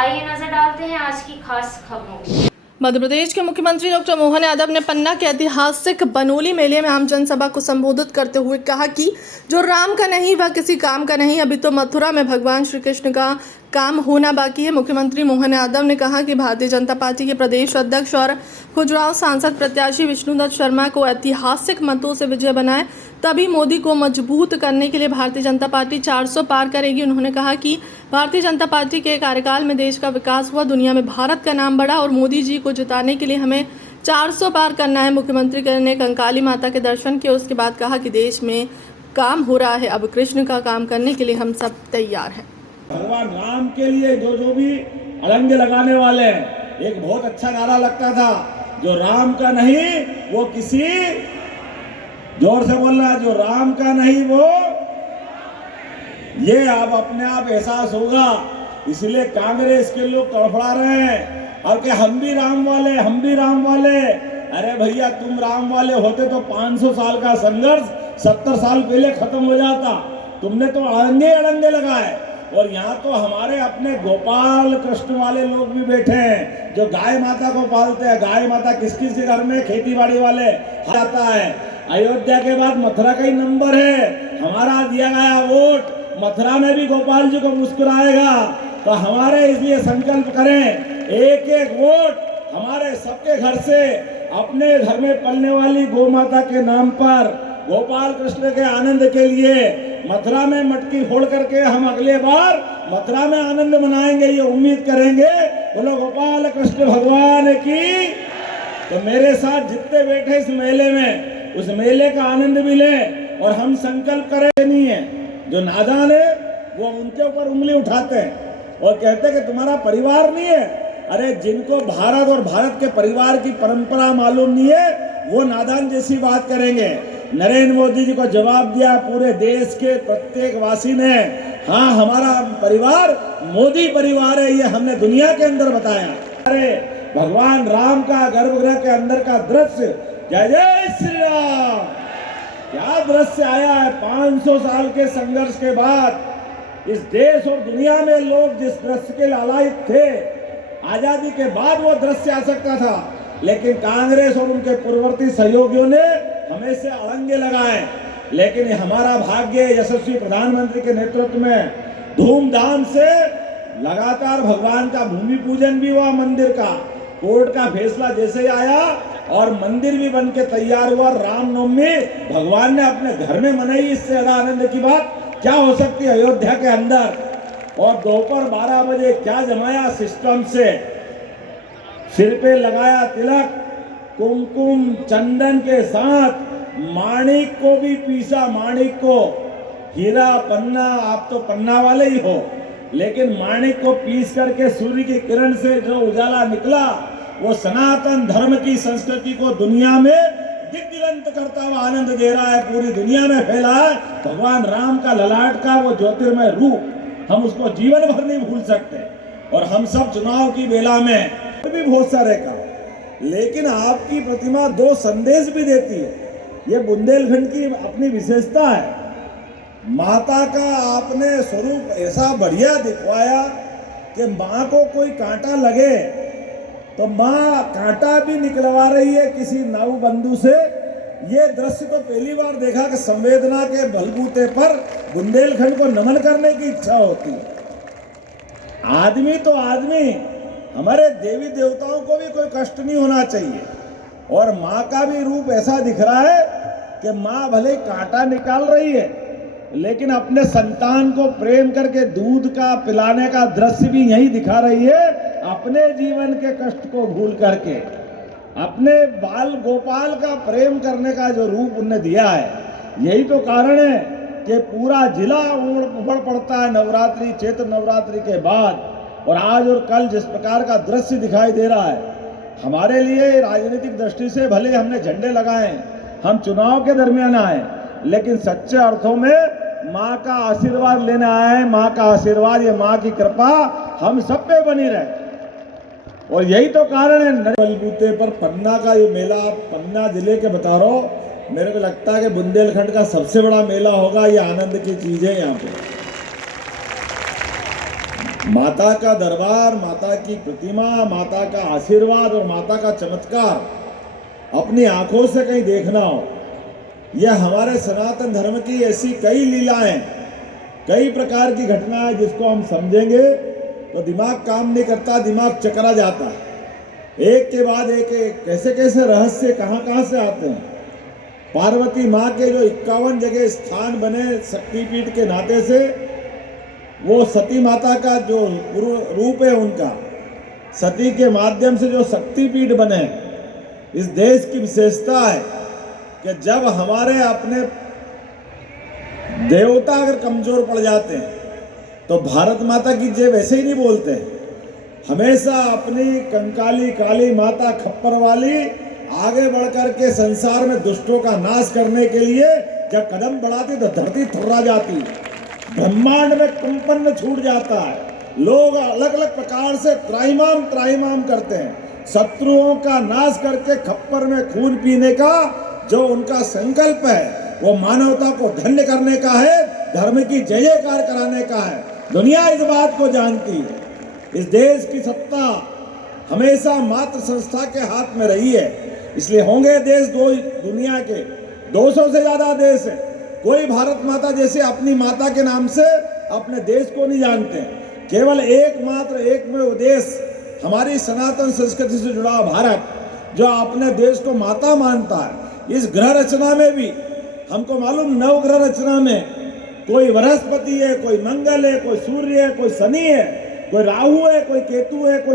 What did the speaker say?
आइए नजर डालते हैं आज की खास खबरों की। मध्य प्रदेश के मुख्यमंत्री डॉक्टर मोहन यादव ने पन्ना के ऐतिहासिक बनोली मेले में आम जनसभा को संबोधित करते हुए कहा कि जो राम का नहीं वह किसी काम का नहीं। अभी तो मथुरा में भगवान श्री कृष्ण का काम होना बाकी है। मुख्यमंत्री मोहन यादव ने कहा कि भारतीय जनता पार्टी के प्रदेश अध्यक्ष और खजुराहो सांसद प्रत्याशी विष्णुदत्त शर्मा को ऐतिहासिक मतों से विजय बनाए, तभी मोदी को मजबूत करने के लिए भारतीय जनता पार्टी 400 पार करेगी। उन्होंने कहा कि भारतीय जनता पार्टी के कार्यकाल में देश का विकास हुआ, दुनिया में भारत का नाम बढ़ा और मोदी जी को जिताने के लिए हमें 400 पार करना है। मुख्यमंत्री ने कंकाली माता के दर्शन किए, उसके बाद कहा कि देश में काम हो रहा है, अब कृष्ण का काम करने के लिए हम सब तैयार हैं। भगवान राम के लिए जो भी अड़ंगे लगाने वाले हैं, एक बहुत अच्छा नारा लगता था, जो राम का नहीं वो किसी, जोर से बोलना, जो राम का नहीं वो, ये अब अपने आप एहसास होगा। इसलिए कांग्रेस के लोग तड़फड़ा रहे हैं और कि हम भी राम वाले, हम भी राम वाले। अरे भैया, तुम राम वाले होते तो 500 साल का संघर्ष 70 साल पहले खत्म हो जाता। तुमने तो अड़ंगे अड़ंगे लगाए। और यहाँ तो हमारे अपने गोपाल कृष्ण वाले लोग भी बैठे हैं, जो गाय माता को पालते हैं। गाय माता किस किस के घर में खेती बाड़ी वाले आता है। अयोध्या के बाद मथुरा का ही नंबर है। हमारा दिया गया वोट मथुरा में भी गोपाल जी को मुस्कुराएगा। तो हमारे इसलिए संकल्प करें, एक एक वोट हमारे सबके घर से अपने घर में पलने वाली गौ माता के नाम पर, गोपाल कृष्ण के आनंद के लिए मथुरा में मटकी फोड़ करके हम अगले बार मथुरा में आनंद मनाएंगे, ये उम्मीद करेंगे। बोलो गोपाल कृष्ण भगवान की। तो मेरे साथ जितने बैठे इस मेले में, उस मेले का आनंद भी लें और हम संकल्प करें। नहीं है जो नादान है वो उनके ऊपर उंगली उठाते हैं और कहते हैं कि तुम्हारा परिवार नहीं है। अरे जिनको भारत और भारत के परिवार की परंपरा मालूम नहीं है, वो नादान जैसी बात करेंगे। नरेंद्र मोदी जी को जवाब दिया पूरे देश के प्रत्येक वासी ने, हाँ हमारा परिवार मोदी परिवार है, ये हमने दुनिया के अंदर बताया। अरे भगवान राम का गर्भगृह के अंदर का दृश्य, जय जय श्री राम, क्या दृश्य आया है। 500 साल के संघर्ष के बाद इस देश और दुनिया में लोग जिस दृश्य के लालायित थे, आजादी के बाद वो दृश्य आ सकता था, लेकिन कांग्रेस और उनके पूर्ववर्ती सहयोगियों ने हमेशा अड़ंगे लगाए। लेकिन हमारा भाग्य, यशस्वी प्रधानमंत्री के नेतृत्व में धूमधाम से लगातार भगवान का भूमि पूजन भी हुआ, मंदिर का कोर्ट का फैसला जैसे ही आया और मंदिर भी बन के तैयार हुआ। रामनवमी भगवान ने अपने घर में मनाई, इससे ज्यादा आनंद की बात क्या हो सकती है अयोध्या के अंदर। और दोपहर 12 बजे क्या जमाया सिस्टम से, सिर पे लगाया तिलक, कुमकुम चंदन के साथ माणिक को भी पीसा। माणिक को, हीरा पन्ना, आप तो पन्ना वाले ही हो, लेकिन माणिक को पीस करके सूर्य की किरण से जो उजाला निकला, वो सनातन धर्म की संस्कृति को दुनिया में दिग्दिगंत करता हुआ आनंद दे रहा है, पूरी दुनिया में फैला है। भगवान राम का ललाट का वो ज्योतिर्मय रूप, हम उसको जीवन भर नहीं भूल सकते। और हम सब चुनाव की बेला में भी बहुत सारे काम, लेकिन आपकी प्रतिमा 2 संदेश भी देती है। ये बुंदेलखंड की अपनी विशेषता है। माता का आपने स्वरूप ऐसा बढ़िया दिखवाया कि माँ को कोई कांटा लगे तो माँ कांटा भी निकलवा रही है किसी नाव बंधु से। ये दृश्य तो पहली बार देखा कि संवेदना के बलबूते पर बुंदेलखंड को नमन करने की इच्छा होती है। आदमी तो आदमी, हमारे देवी देवताओं को भी कोई कष्ट नहीं होना चाहिए। और माँ का भी रूप ऐसा दिख रहा है कि माँ भले कांटा निकाल रही है, लेकिन अपने संतान को प्रेम करके दूध का पिलाने का दृश्य भी यही दिखा रही है, अपने जीवन के कष्ट को भूल करके। अपने बाल गोपाल का प्रेम करने का जो रूप उन्होंने दिया है, यही तो कारण है कि पूरा जिला उमड़ पड़ता है नवरात्रि, चैत्र नवरात्रि के बाद। और आज और कल जिस प्रकार का दृश्य दिखाई दे रहा है, हमारे लिए राजनीतिक दृष्टि से भले हमने झंडे लगाए, हम चुनाव के दरमियान आए, लेकिन सच्चे अर्थों में माँ का आशीर्वाद लेने आए। माँ का आशीर्वाद, ये माँ की कृपा हम सब पे बनी रहे। और यही तो कारण है बलबूते पर पन्ना का ये मेला, पन्ना जिले के बता रहा हूँ, मेरे को लगता है कि बुंदेलखंड का सबसे बड़ा मेला होगा। ये आनंद की चीज है यहाँ पे। माता का दरबार, माता की प्रतिमा, माता का आशीर्वाद और माता का चमत्कार अपनी आंखों से कहीं देखना हो, यह हमारे सनातन धर्म की ऐसी कई लीलाएं, कई प्रकार की घटनाएं जिसको हम समझेंगे तो दिमाग काम नहीं करता, दिमाग चकरा जाता है। एक के बाद एक कैसे कैसे रहस्य कहां से आते हैं। पार्वती माँ के जो 51 जगह स्थान बने शक्तिपीठ के नाते से, वो सती माता का जो रूप है उनका, सती के माध्यम से जो शक्तिपीठ बने, इस देश की विशेषता है कि जब हमारे अपने देवता अगर कमजोर पड़ जाते हैं तो भारत माता की जय वैसे ही नहीं बोलते, हमेशा अपनी कंकाली काली माता खप्पर वाली आगे बढ़कर के संसार में दुष्टों का नाश करने के लिए जब कदम बढ़ाती तो धरती थर्रा जाती, ब्रह्मांड में कंपन छूट जाता है, लोग अलग अलग प्रकार से त्राहिमाम करते हैं। शत्रुओं का नाश करके खप्पर में खून पीने का जो उनका संकल्प है वो मानवता को धन्य करने का है, धर्म की जय जयकार कराने का है। दुनिया इस बात को जानती है। इस देश की सत्ता हमेशा मातृ संस्था के हाथ में रही है, इसलिए होंगे देश दुनिया के 200 से ज्यादा देश है, कोई भारत माता जैसे अपनी माता के नाम से अपने देश को नहीं जानते। केवल एकमेव देश हमारी सनातन संस्कृति से जुड़ा भारत, जो अपने देश को माता मानता है। इस ग्रह रचना में भी हमको मालूम, नवग्रह रचना में कोई बृहस्पति है, कोई मंगल है, कोई सूर्य है, कोई शनि है, कोई राहु है, कोई केतु है, कोई